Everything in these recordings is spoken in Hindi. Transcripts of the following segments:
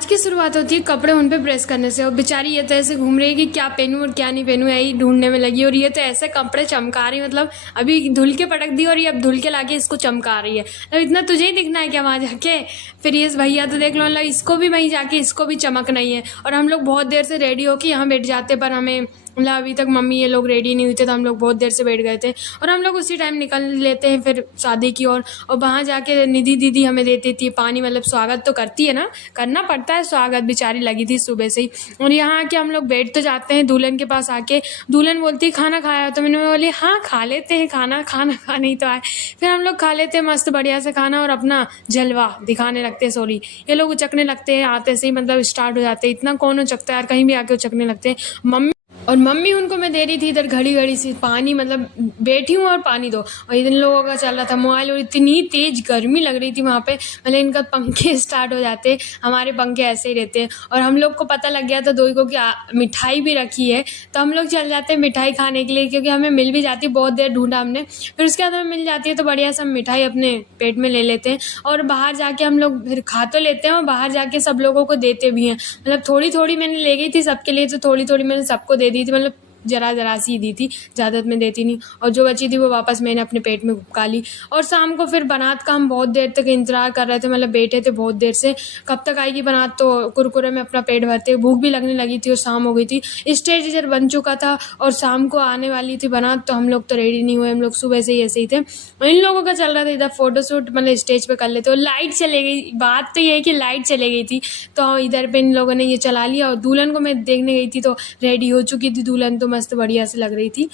आज की शुरुआत होती है कपड़े उन पे प्रेस करने से और बेचारी ये तो ऐसे घूम रही है कि क्या पहनूं और क्या नहीं पहनूं, यही ढूंढने में लगी। और ये तो ऐसे कपड़े चमका रही, मतलब अभी धुल के पटक दी और ये अब धुल के लाके इसको चमका रही है। मतलब इतना तुझे ही दिखना है क्या वहाँ जाके? फिर ये भैया तो देख लो, मतलब इसको भी वहीं जाके इसको भी चमक नहीं है। और हम लोग बहुत देर से रेडी होके यहाँ बैठ जाते, पर हमें मतलब अभी तक मम्मी ये लोग रेडी नहीं हुए थे, तो हम लोग बहुत देर से बैठ गए थे। और हम लोग उसी टाइम निकल लेते हैं फिर शादी की ओर। और वहाँ जाके निधि दीदी हमें देती थी पानी, मतलब स्वागत तो करती है ना, करना पड़ता है स्वागत, बेचारी लगी थी सुबह से ही। और यहाँ आके हम लोग बैठ तो जाते हैं दुल्हन के पास आके। दुल्हन बोलती है खाना खाया? तो मैंने बोली हाँ खा लेते हैं खाना, खाना खा नहीं तो आए। फिर हम लोग खा लेते हैं मस्त बढ़िया से खाना और अपना जलवा दिखाने लगते हैं। सॉरी, ये लोग उचकने लगते हैं आते से ही, मतलब स्टार्ट हो जाते हैं। इतना कौन उचकता है यार, कहीं भी आके उचकने लगते हैं। मम्मी उनको मैं दे रही थी इधर घड़ी घड़ी से पानी, मतलब बैठी हूँ और पानी दो। और इन लोगों का चल रहा था मोबाइल और इतनी तेज गर्मी लग रही थी वहाँ पे, मतलब इनका पंखे स्टार्ट हो जाते, हमारे पंखे ऐसे ही रहते हैं। और हम लोग को पता लग गया था दोई को कि मिठाई भी रखी है, तो हम लोग चल जाते हैं मिठाई खाने के लिए, क्योंकि हमें मिल भी जाती है। बहुत देर ढूंढा हमने, फिर उसके बाद हमें मिल जाती है तो बढ़िया से हम मिठाई अपने पेट में ले लेते हैं। और बाहर जाके हम लोग फिर खा तो लेते हैं और बाहर जाके सब लोगों को देते भी हैं। मतलब थोड़ी थोड़ी मैंने ले गई थी सबके लिए, तो थोड़ी थोड़ी मैंने सबको दे दी थी, मतलब जरा सी दी थी, ज़्यादा मैं देती नहीं। और जो बची थी वो वापस मैंने अपने पेट में घुपका ली। और शाम को फिर बारात का हम बहुत देर तक इंतज़ार कर रहे थे, मतलब बैठे थे बहुत देर से, कब तक आएगी बारात। तो कुरकुरे में अपना पेट भरते, भूख भी लगने लगी थी और शाम हो गई थी। स्टेज इधर बन चुका था और शाम को आने वाली थी बारात, तो हम लोग तो रेडी नहीं हुए, हम लोग सुबह से ही ऐसे ही थे। इन लोगों का चल रहा था इधर फोटोशूट, मतलब स्टेज पे कर लेते। और लाइट चले गई, बात तो ये है कि लाइट चले गई थी, तो इधर पे इन लोगों ने ये चला लिया। और दुल्हन को मैं देखने गई थी तो रेडी हो चुकी थी दुल्हन, तो मस्त बढ़िया से लग रही थी,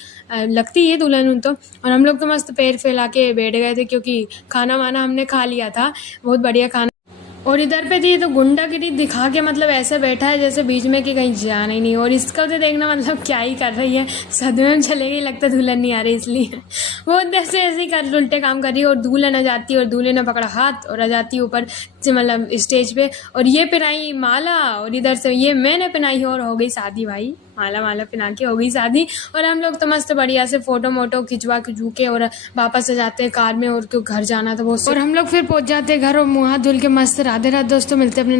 लगती है दुल्हन उन तो। और हम लोग तो मस्त पैर फैला के बैठ गए थे, क्योंकि खाना वाना हमने खा लिया था, बहुत बढ़िया खाना। और इधर पे थी तो गुंडागिरी दिखा के, मतलब ऐसे बैठा है जैसे बीच में कि कहीं जाना ही नहीं। और इसका तो देखना, मतलब क्या ही कर रही है, सदमे में चले गई, लगता दुल्हन नहीं आ रही इसलिए वो उधर से ऐसे ही कर उल्टे काम कर रही है। और दुल्हन आ जाती है और दुल्हन ने पकड़ा हाथ और आ जाती है ऊपर से, मतलब स्टेज पे। और ये पहनाई माला और इधर से ये मैंने पहनाई और हो गई शादी भाई, माला माला पहना के हो गई शादी। और हम लोग तो मस्त बढ़िया से फोटो मोटो खिंचवा के और वापस आ जाते हैं कार में, और क्यों घर जाना था वो। और हम लोग फिर पहुंच जाते हैं घर और मुँह हाथ धुल के मस्त। राधे राधे दोस्तों, मिलते हैं अपने